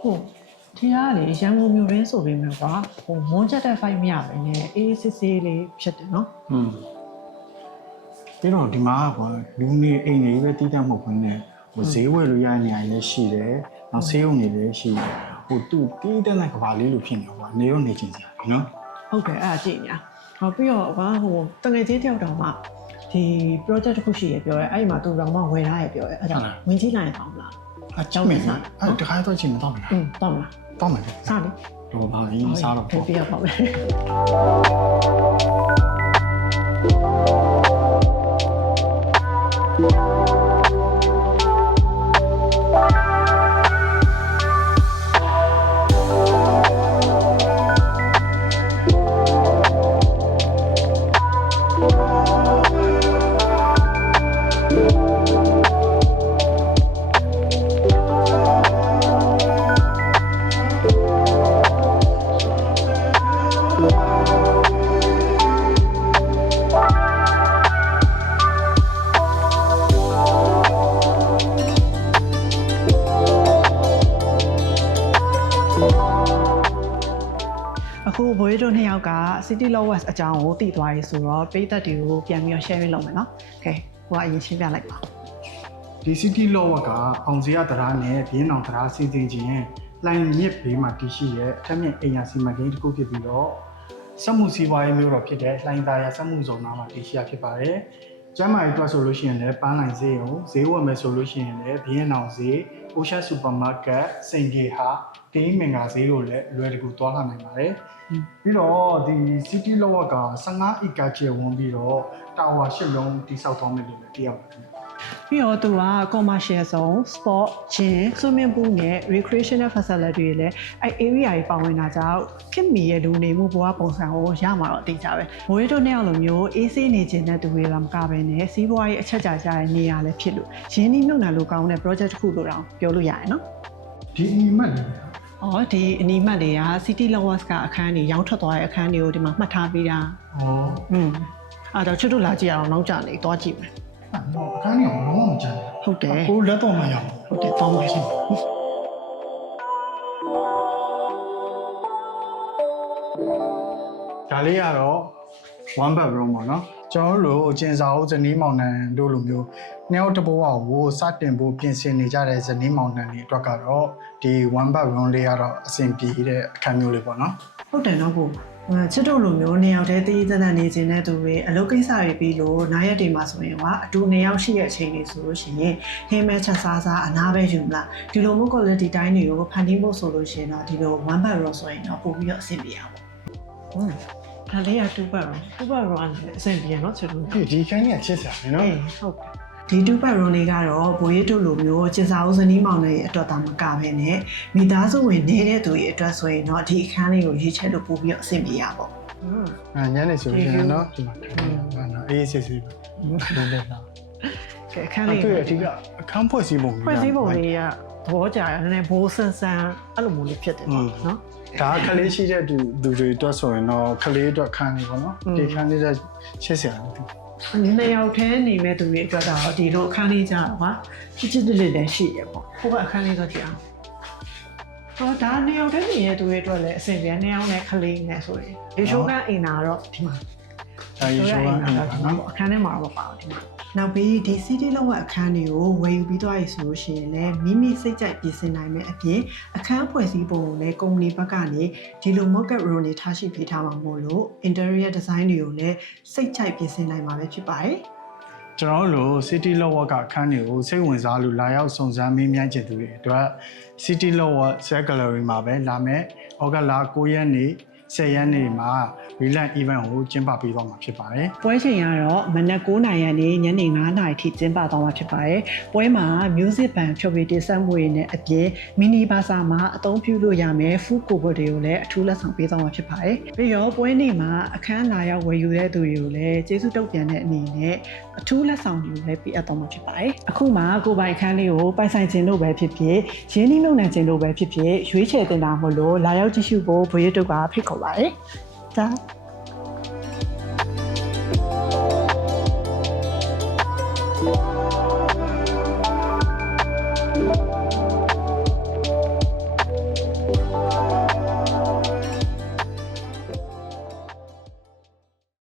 ဟုတ်ဒီကလေရန်ကုန်မြို့ရင်းဆိုပေမဲ့ကွာဟိုမွန်းချက်တဲ့ fight မရပဲနဲ့အေးစစ်စစ်လေးဖြစ်တယ်နော်ပြီးတော့ဒီမှာကွာလူနေအိမ်တွေပဲတီးတတ်မဟုတ်ဘူးနဲ့ဟိုဈေးဝယ်လို့ရတဲ့နေရာတွေလည်းရှိတယ်နောက်ဆေးရုံတွေလည်းရှိတယ်ဟိုသူတီးတတ်တဲ့ကဘာလေးလိုဖြစ်နေကွာနေရောနေချင်းစရာနော်ဟုတ်တယ်အဲ့ဒါကြည့်ညာဟောပြီးတော့ကွာဟိုတငယ်ချင်းတယောက်တောင်မှဒီ project တစ်ခုရှိရပြောရဲအဲ့ဒီမှာသူတော့မှဝယ်ထားရပြောရဲအဲ့ဒါဝင်ကြည့်နိုင်အောင်လားအကြောင်းမယ်အဲ့တခါတော့ချင်းမတော့မလားတော့မလားတော့မယ်စပြီတော့ဘာရင်းစားတော့ပေါ့ပြရပါမယ်အခုဘိုးတို့နှစ်ယောက်က City Law West အကြောင်းကိုသိသွားပြီဆိုတော့ပိတ်သက်တွေကိုပြန်ပြီး share လုပ်မယ်နော်။ Okay ဟိုကအရင်ရှင်းပြလိုက်ပါဒီ City Law West ကအောင်စရတရားနဲ့ဘင်းအောင်တရားစီစဉ်ခြင်းလိုင်မြစ်ဘေးမှာတည်ရှိတဲ့ထက်မြင့်အိမ်ယာစီမံကိန်းတစ်ခုဖြစ်ပြီးတော့စက်မှုစီးပွားရေးမျိုးတော့ဖြစ်တဲ့လိုင်သားရစက်မှုဇုံနာမှာတည်ရှိရဖြစ်ပါတယ်။ကျမ်းမာရေးအတွက်ဆိုလို့ရှိရင်လည်းပန်းလိုင်ဈေးရုံဈေးဝယ်မယ်ဆိုလို့ရှိရင်လည်းဘင်းအောင်ဈေး Ocean Supermarket စိန်ကြီးဟာတေးမင်္ဂလာဈေးတို့လည်းလွယ်တကူသွားလာနိုင်ပါတယ်။ပြီးတော့ဒီ City Law က15 ဧကကျယ်ဝန်းပြီးတော့တာဝါ8လုံးတိစောက်သွားမယ်လို့သိရပါတယ်။ပြီးတော့သူက commercial zone, sport, gym, swimming pool နဲ့ recreational facility တွေလည်းအဲ့ area တွေပါဝင်တာကြောင့်ခင်မီရဲ့လူနေမှုဘဝပုံစံကိုရမှာတော့အသိကြပဲ။ဘိုးတို့နှစ်ယောက်လိုမျိုးအေးဆေးနေခြင်းတဲ့သူတွေကမကပဲနဲ့စီးပွားရေးအချက်ကြကြတဲ့နေရာလည်းဖြစ်လို့ရင်းနှီးမြှုပ်နှံလို့ကောင်းတဲ့ project တစ်ခုလို့တောင်ပြောလို့ရတယ်နော်။ဒီအီမတ်တွေဒီအနီးမှတ်တွေက City Law West ကအခန်းတွေရောင်းထွက်သွားတဲ့အခန်းတွေကိုဒီမှာမှတ်ထားပေးတာအဲ့တော့ချွတ်တို့လာကြည့်အောင်နောက်ကျနေသွားကြည့်မယ်အခန်းကြီးကလုံးဝမကျန်ဟုတ်တယ်ကိုလက်တော့မရဘူးဟုတ်တယ်တောင်းပါရှင်ဒါလေးကတော့ one bedroom ပေါ့နော်ကျွန်တော်တို့လိုကျင်စာအုပ်ဇနီးမောင်နှံတို့လိုမျိုးနှစ်ယောက်တစ်ဘဝကိုစတင်ဖို့ပြင်ဆင်နေကြတဲ့ဇနီးမောင်နှံတွေအတွက်ကတော့ဒီ one bedroom လေးကတော့အဆင်ပြေတဲ့အခန်းမျိုးလေးပေါ့နော်ဟုတ်တယ်နော်ကိုချစ်တို့လိုမျိုးနှစ်ယောက်တည်းတည်တည်နေခြင်းတဲ့သူတွေအလုပ်ကိစ္စတွေပြီးလို့နားရက်တွေမှာဆိုရင်ကအတူနှစ်ယောက်ရှိတဲ့အချိန်တွေဆိုလို့ရှိရင်ဟင်းမဲချက်စားစားအနားပဲယူမလားဒီလိုမျိုး quality တိုင်းတွေကိုဖန်တီးဖို့ဆိုလို့ရှိရင်တော့ဒီလို one bedroom ဆိုရင်တော့ပို့ပြီးတော့အဆင်ပြေရပါဘူးဒါလေးက2 bedroom အဆင်ပြေနော်ချစ်တို့ဒီခန်းကြီးကချစ်စရာနော်ဟုတ်ဒီ2 bedroom လေးကတော့ဘိုးရတို့လိုမျိုးကျင်စာအုပ်ဇနီးမောင်နှံရဲ့အတွက်တာမကပဲနဲ့မိသားစုဝင်နေတဲ့သူရဲ့အတွက်ဆိုရင်တော့ဒီအခန်းလေးကိုရေးချက်လို့ပို့ပြီးတော့အဆင်ပြေရပါညနေဆိုရင်တော့ဒီမှာအေးဆေးဆေးပဲလက်လာအခန်းလေးတွေ့ရအဓိကအခန်းဖွဲ့စည်းပုံလေးကသဘောကျတယ်နည်းဘိုးဆန်းဆန်းအဲ့လိုမျိုးလေးဖြစ်တယ်ပေါ့နော်ဒါကလေးရှိတဲ့သူတွေအတွက်ဆိုရင်တော့ကလေးအတွက်ခန်းနေပေါ့နော်ဒီခန်းလေးကချစ်စရာနှစ်ယောက်တည်းနေမဲ့သူတွေအတွက်တော့ဒီလိုအခန်းလေးကြတော့ချစ်ချစ်လေးလည်းရှိရပေါ့ဟိုကအခန်းလေးတော့ကြည့်အောင်ဒါနှစ်ယောက်တည်းနေတဲ့သူတွေအတွက်လည်းအဆင်ပြေနှစ်ယောက်နဲ့ကလေးနဲ့ဆိုရင်ရေရှိုးကအိမ်နာတော့ဒီမှာရေရှိုးကအိမ်နာနော်အခန်းထဲမှာတော့ပါတော့ဒီမှာနောက်ပြီးဒီ City Law West အခန်းတွေကိုဝယ်ယူပြီးသွားရဆိုလို့ရှိရင်လည်းမိမိစိတ်ကြိုက်ပြင်ဆင်နိုင်မယ့်အပြင်အခန်းဖွဲ့စည်းပုံကိုလည်းကုမ္ပဏီဘက်ကနေဒီလို market room တွေထားရှိပေးထားမှာမို့လို့ interior design တွေကိုလည်းစိတ်ကြိုက်ပြင်ဆင်နိုင်မှာပဲဖြစ်ပါတယ်ကျွန်တော်တို့ City Law West ကအခန်းတွေကိုစိတ်ဝင်စားလို့လာရောက်စုံစမ်းမေးမြန်းချင်သူတွေအတွက် City Law West Set Gallery မှာပဲလာမယ်။ဩဂတ်လ9ရက်နေ့10ရက်နေ့မှာ Relax Event ကိုကျင်းပပေးသွားမှာဖြစ်ပါတယ်။ပွဲချိန်ကတော့မနက်9:00နာရီနဲ့ညနေ9:00နာရီထိကျင်းပသွားမှာဖြစ်ပါတယ်။ပွဲမှာ music band ဖြောပြတင်ဆက်မှုတွေနဲ့အပြင် mini bazaar မှာအသုံးပြုလို့ရမယ် food court တွေကိုလည်းအထူးလက်ဆောင်ပေးသွားမှာဖြစ်ပါတယ်။ပြီးတော့ပွဲနေ့မှာအခမ်းအနားရောက်ဝယ်ယူတဲ့သူတွေကိုလည်းကျေးဇူးတုံ့ပြန်တဲ့အနေနဲ့အထူးလက်ဆောင်တွေကိုလည်းပေးအပ်သွားမှာဖြစ်ပါတယ်။အခုမှကိုပိုင်အခန်းလေးကိုပိုင်ဆိုင်ခြင်းလို့ပဲဖြစ်ဖြစ်ရင်းနှီးမြှုပ်နှံခြင်းလို့ပဲဖြစ်ဖြစ်ရွေးချယ်တင်တာမို့လို့လာရောက်ကြည့်ရှုဖို့ဘွေရတုကဖိတ်ခေါ်ပါတယ်။ဒါ